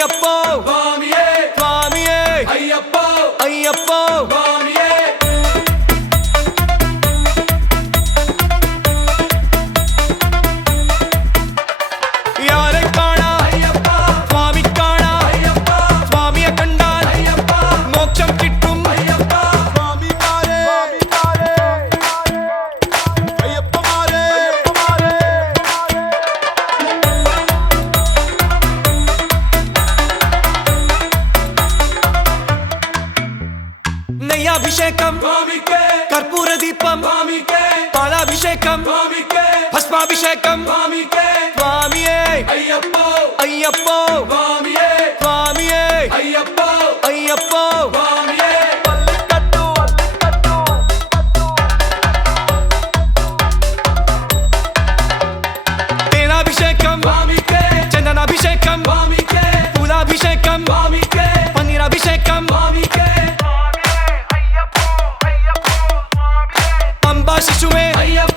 అయ్యప్పో స్వామియే స్వామియే అయ్యప్పో అయ్యప్పో స్వామియే యారే కాడా అయ్యప్ప స్వామి కాడా అయ్యప్ప స్వామియ కండాన్ అయ్యప్ప మోక్షం కిట్టుం అయ్యప్ప స్వామి మారే అయ్యప్ప మారే నెయ్యాభిషేకం స్వామికే కర్పూర దీపం స్వామికే పాలాభిషేకం స్వామికే భస్మాభిషేకం స్వామికే స్వామియే అయ్యప్పో అయ్యప్పో స్వామియే స్వామియే అయ్యప్పో అయ్యప్పో స్వామియే తేనాభిషేకం స్వామికే చందనాభిషేకం స్వామికే పూలాభిషేకం స్వామికే పన్నీరాభిషేకం స్వామికే పంబా శిశువే అయ్యప్ప